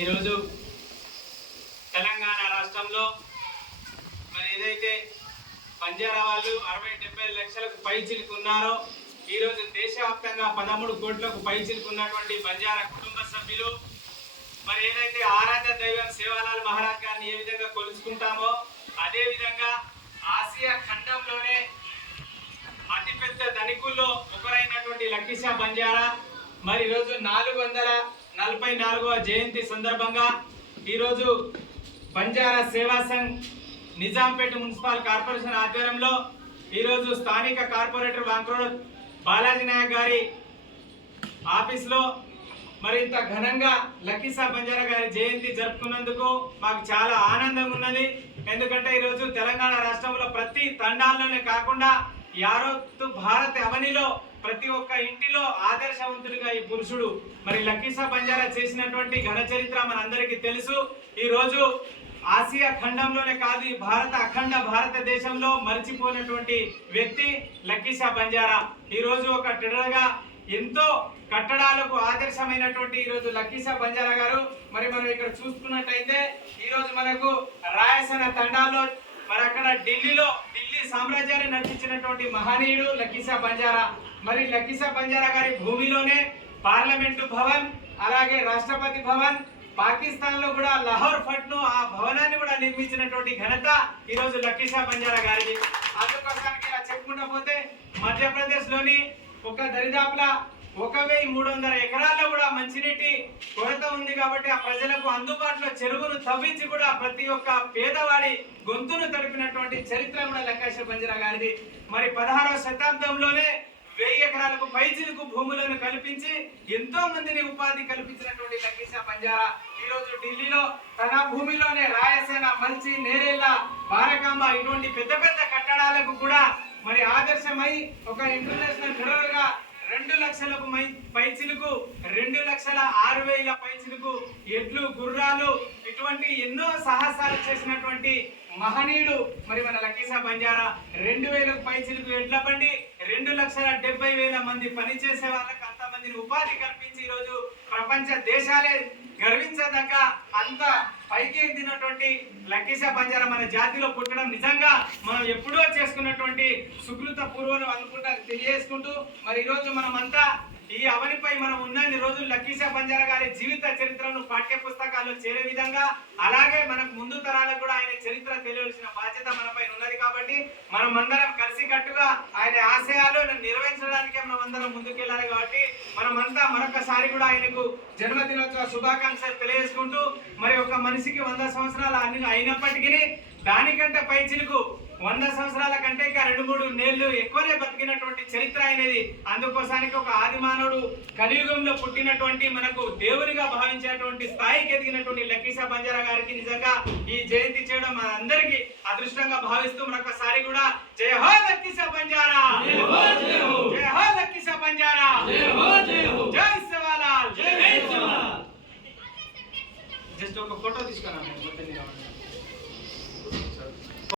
ఈరోజు తెలంగాణ రాష్ట్రంలో మరి ఏదైతే బంజారా వాళ్ళు 60-70 లక్షలకు పైచిలుకు ఉన్నారో ఈరోజు దేశవ్యాప్తంగా 13 కోట్లకు పైచిలుకు ఉన్నటువంటి బంజారా కుటుంబ సభ్యులు మరి ఏదైతే ఆరాధ్య దైవం సేవాలాల్ మహారాజ్ గారిని ఏ విధంగా కొలుచుకుంటామో అదే విధంగా ఆసియా ఖండంలోనే అతిపెద్ద ధనికుల్లో ఒకరైనటువంటి లక్కీషా బంజారా మరి ఈరోజు 444వ జయంతి సందర్భంగా ఈరోజు బంజారా సేవా సంఘ్ నిజాంపేట మున్సిపల్ కార్పొరేషన్ ఆధ్వర్యంలో ఈరోజు స్థానిక కార్పొరేటర్ వాంక్రోడ్ బాలాజీ నాయక్ గారి ఆఫీస్లో మరింత ఘనంగా లక్కీషా బంజారా గారి జయంతి జరుపుకున్నందుకు మాకు చాలా ఆనందంగా ఉన్నది. ఎందుకంటే ఈరోజు తెలంగాణ రాష్ట్రంలో ప్రతి తండాల్లోనే కాకుండా యావత్తు భారత అవనిలో ప్రతి ఒక్క ఇంటిలో ఆదర్శవంతుడిగా ఈ పురుషుడు మరి లక్కీషా బంజారా చేసినటువంటి ఘన చరిత్ర మనందరికీ తెలుసు. ఈ రోజు ఆసియా ఖండంలోనే కాదు ఈ అఖండ భారతదేశంలో మరిచిపోయినటువంటి వ్యక్తి లక్కీషా బంజారా. ఈ రోజు ఒక ట్రేడర్గా ఎంతో కట్టడాలకు ఆదర్శమైనటువంటి ఈ రోజు లక్కీషా బంజారా గారు మరి మనం ఇక్కడ చూసుకున్నట్టయితే ఈ రోజు మనకు రాయసన తండాలో మరి అక్కడ ఢిల్లీ సామ్రాజ్యాన్ని నడిపించినటువంటి మహనీయుడు లక్కీషా బంజారా. మరి లక్కీషా బంజారా గారి భూమిలోనే పార్లమెంటు భవన్ అలాగే రాష్ట్రపతి భవన్ పాకిస్తాన్ లో కూడా లాహోర్ ఫట్ ను ఆ భవనాన్ని కూడా నిర్మించినటువంటి ఘనత ఈ రోజు లక్కీషా బంజారా గారిది. అందుకోసానికి ఇలా చెప్పుకుంటూ పోతే మధ్యప్రదేశ్ లోని ఒక దరిదాపులా 1300 ఎకరాల్లో కూడా మంచినీటి కొరత ఉంది కాబట్టి ఆ ప్రజలకు అందుబాటులో చెరువును తవ్వించి కూడా ప్రతి ఒక్క పేదవాడి గొంతును తడిపినటువంటి చరిత్ర కూడా లక్కీషా బంజారా గారిది. మరి 16వ శతాబ్దంలోనే 1000 ఎకరాలకు పైచిలుకు భూములను కల్పించి ఎంతో మందిని ఉపాధి కల్పించినటువంటి లక్కీషా బంజారా ఈ రోజు ఢిల్లీలో తన భూమిలోనే రాయసేన, మంచి, నేరేళ్ల, బారకాంబ ఇటువంటి పెద్ద పెద్ద కట్టడాలకు కూడా మరి ఆదర్శమై ఒక ఇంటర్నేషనల్ ట్రేడర్ గా 2 లక్షలకు పైచిలుకు 2,06,000 పైచిలుకు ఎడ్లు, గుర్రాలు ఇటువంటి ఎన్నో సాహసాలు చేసినటువంటి మహనీయుడు మరి మన లక్కీషా బంజారా. 2,000 పైచిలుకు ఎడ్ల బండి, 2,70,000 మంది పనిచేసే వాళ్ళకి అంతమందిని ఉపాధి కల్పించి ఈరోజు ప్రపంచ దేశాలే గర్వించదగ్గ అంత పైకి ఎదిగినటువంటి లక్కీషా బంజారా మన జాతిలో పుట్టడం నిజంగా మనం ఎప్పుడో చేసుకున్నటువంటి సుకృత పూర్వం అనుకుంటా తెలియజేసుకుంటూ మరి ఈరోజు మనమంతా ఈ అవనిపై మనం ఉన్నన్ని రోజులు లక్కీషా బంజారా గారి జీవిత చరిత్రను పాఠ్య పుస్తకాల్లో చేరే విధంగా అలాగే మనకు ముందు తరాలకు కూడా ఆయన చరిత్ర తెలియవలసిన బాధ్యత మనపై ఉన్నది. కాబట్టి మనం అందరం కలిసికట్టుగా ఆయన ఆశయాలు నిర్వహించడానికే మనం అందరం ముందుకెళ్ళాలి. కాబట్టి మనమంతా మరొకసారి కూడా ఆయనకు జన్మదినోత్సవ శుభాకాంక్షలు తెలియజేసుకుంటూ మరి ఒక మనిషికి 100 సంవత్సరాలు అయినప్పటికీ దానికంటే పైచిలుకు 100 సంవత్సరాల కంటే ఇంకా 2-3 నెలలు ఎక్కువనే బతికినటువంటి చరిత్ర అయినది. అందుకోసానికి ఒక ఆదిమానవుడు కలియుగంలో పుట్టినటువంటి మనకు దేవునిగా భావించేటువంటి స్థాయికి ఎదిగినటువంటి లక్కీషా బంజారా గారికి నిజంగా ఈ జయంతి చేయడం మనందరికీ అదృష్టంగా భావిస్తూ మరొకసారి కూడా జై హో లక్కీషా బంజారా, జై హో లక్కీషా బంజారా, జై సేవాలాల్. జస్ట్ ఒక ఫోటో తీసుకున్నాను.